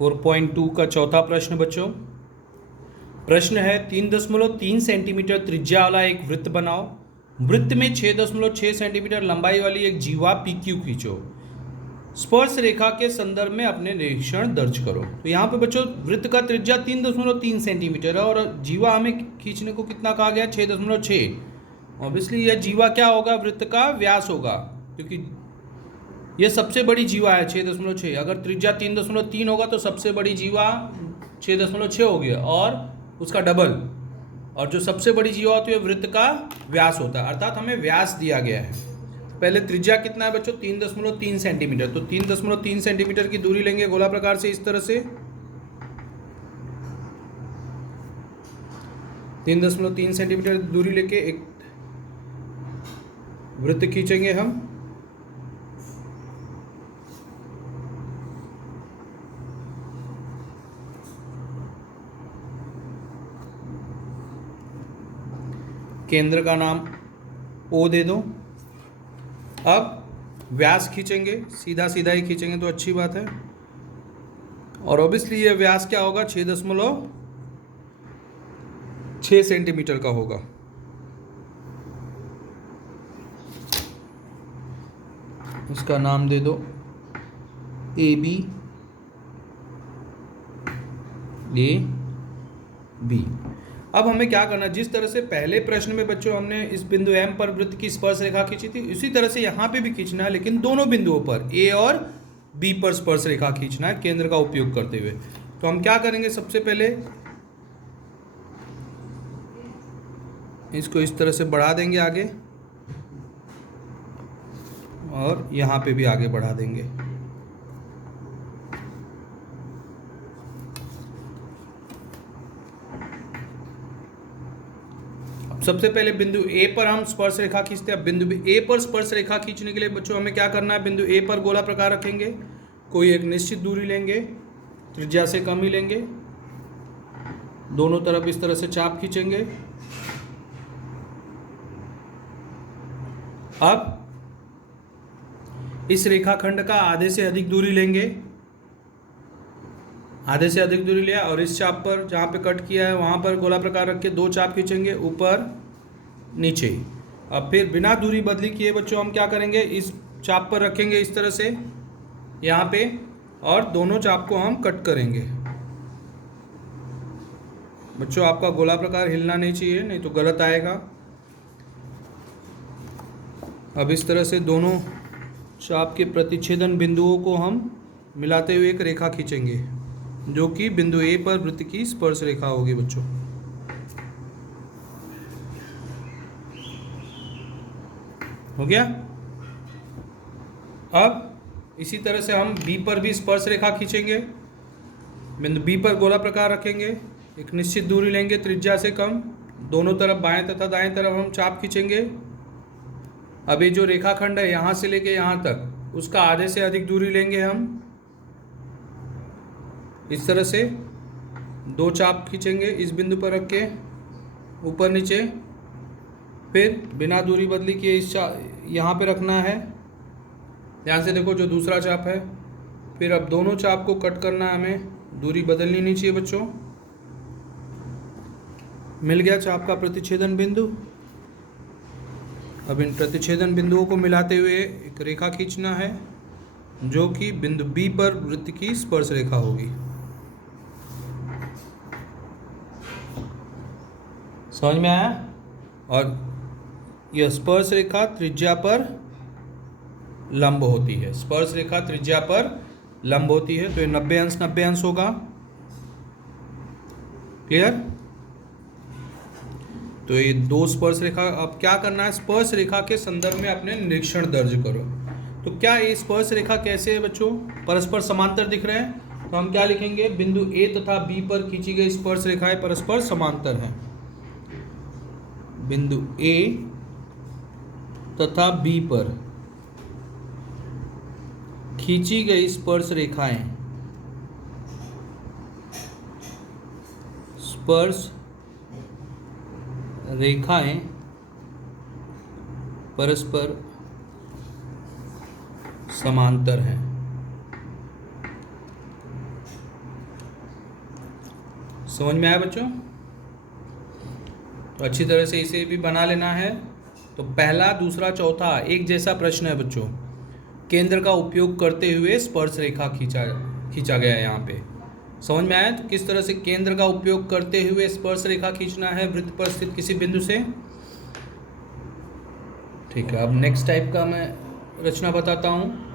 4.2 का चौथा प्रश्न बच्चों। प्रश्न है 3.3 सेंटीमीटर त्रिज्या वाला एक वृत्त बनाओ। वृत्त में 6.6 सेंटीमीटर लंबाई वाली एक जीवा PQ खींचो। स्पर्श रेखा के संदर्भ में अपने निरीक्षण दर्ज करो। तो यहाँ पे बच्चों वृत्त का त्रिज्या 3.3 सेंटीमीटर है और जीवा हमें खींचने को कितना कहा गया, 6.6। ऑब्वियसली यह जीवा क्या होगा, वृत्त का व्यास होगा, क्योंकि यह सबसे बड़ी जीवा है 6.6। अगर त्रिज्या 3.3 होगा तो सबसे बड़ी जीवा 6.6 होगी और उसका डबल, और जो सबसे बड़ी जीवा होती है वृत्त का व्यास होता है, अर्थात हमें व्यास दिया गया है। पहले त्रिज्या कितना है बच्चों, 3.3 सेंटीमीटर। तो 3.3 सेंटीमीटर की दूरी लेंगे गोला प्रकार से, इस तरह से 3.3 सेंटीमीटर दूरी लेके एक वृत्त खींचेंगे हम। केंद्र का नाम O दे दो। अब व्यास खींचेंगे, सीधा सीधा ही खींचेंगे तो अच्छी बात है, और ऑब्वियसली ये व्यास क्या होगा, 6.6 सेंटीमीटर का होगा। इसका नाम दे दो AB। अब हमें क्या करना, जिस तरह से पहले प्रश्न में बच्चों हमने इस बिंदु M पर वृत्त की स्पर्श रेखा खींची थी, उसी तरह से यहाँ पे भी खींचना है, लेकिन दोनों बिंदुओं पर A और B पर स्पर्श रेखा खींचना है केंद्र का उपयोग करते हुए। तो हम क्या करेंगे, सबसे पहले इसको इस तरह से बढ़ा देंगे आगे, और यहाँ पे भी आगे बढ़ा देंगे। सबसे पहले बिंदु A पर हम स्पर्श रेखा खींचते हैं। बिंदु A पर स्पर्श रेखा खींचने के लिए बच्चों हमें क्या करना है, बिंदु A पर गोला प्रकार रखेंगे, कोई एक निश्चित दूरी लेंगे, त्रिज्या से कम ही लेंगे, दोनों तरफ इस तरह से चाप खींचेंगे। अब इस रेखाखंड का आधे से अधिक दूरी लेंगे, आधे से अधिक दूरी लिया, और इस चाप पर जहाँ पे कट किया है वहाँ पर गोला प्रकार रख के 2 चाप खींचेंगे, ऊपर नीचे। अब फिर बिना दूरी बदली किए बच्चों हम क्या करेंगे, इस चाप पर रखेंगे इस तरह से यहाँ पे, और दोनों चाप को हम कट करेंगे। बच्चों आपका गोला प्रकार हिलना नहीं चाहिए, नहीं तो गलत आएगा। अब इस तरह से दोनों चाप के प्रतिच्छेदन बिंदुओं को हम मिलाते हुए एक रेखा खींचेंगे, जो कि बिंदु A पर वृत्त की स्पर्श रेखा होगी बच्चों। हो गया। अब इसी तरह से हम B पर भी स्पर्श रेखा खींचेंगे। बिंदु B पर गोला प्रकार रखेंगे, एक निश्चित दूरी लेंगे त्रिज्या से कम, दोनों तरफ बाएं तथा दाएं तरफ हम चाप खींचेंगे। अब ये जो रेखाखंड है यहाँ से लेके यहाँ तक, उसका आधे से अधिक दूरी लेंगे हम, इस तरह से 2 चाप खींचेंगे इस बिंदु पर रख के, ऊपर नीचे। फिर बिना दूरी बदली किए इस यहाँ पे रखना है, ध्यान से देखो जो दूसरा चाप है। फिर अब दोनों चाप को कट करना है हमें, दूरी बदलनी नहीं चाहिए बच्चों। मिल गया चाप का प्रतिच्छेदन बिंदु। अब इन प्रतिच्छेदन बिंदुओं को मिलाते हुए एक रेखा खींचना है, जो कि बिंदु B पर वृत्त की स्पर्श रेखा होगी। समझ में आया। और यह स्पर्श रेखा त्रिज्या पर लंब होती है, स्पर्श रेखा त्रिज्या पर लंब होती है, तो ये 90 अंश 90 अंश होगा। क्लियर। तो ये 2 स्पर्श रेखा। अब क्या करना है, स्पर्श रेखा के संदर्भ में अपने निरीक्षण दर्ज करो। तो क्या ये स्पर्श रेखा कैसे है बच्चों, परस्पर समांतर दिख रहे हैं, तो हम क्या लिखेंगे, बिंदु A तथा B पर खींची गई स्पर्श रेखाएं परस्पर समांतर हैं। बिंदु A तथा B पर खींची गई स्पर्श रेखाएं परस्पर समांतर हैं। समझ में आया बच्चों? तो अच्छी तरह से इसे भी बना लेना है। तो पहला, दूसरा, चौथा एक जैसा प्रश्न है बच्चों। केंद्र का उपयोग करते हुए स्पर्श रेखा खींचा गया है यहाँ पे। समझ में आया? तो किस तरह से केंद्र का उपयोग करते हुए स्पर्श रेखा खींचना है वृत्त पर स्थित किसी बिंदु से। ठीक है, अब नेक्स्ट टाइप का मैं रचना बताता हूँ।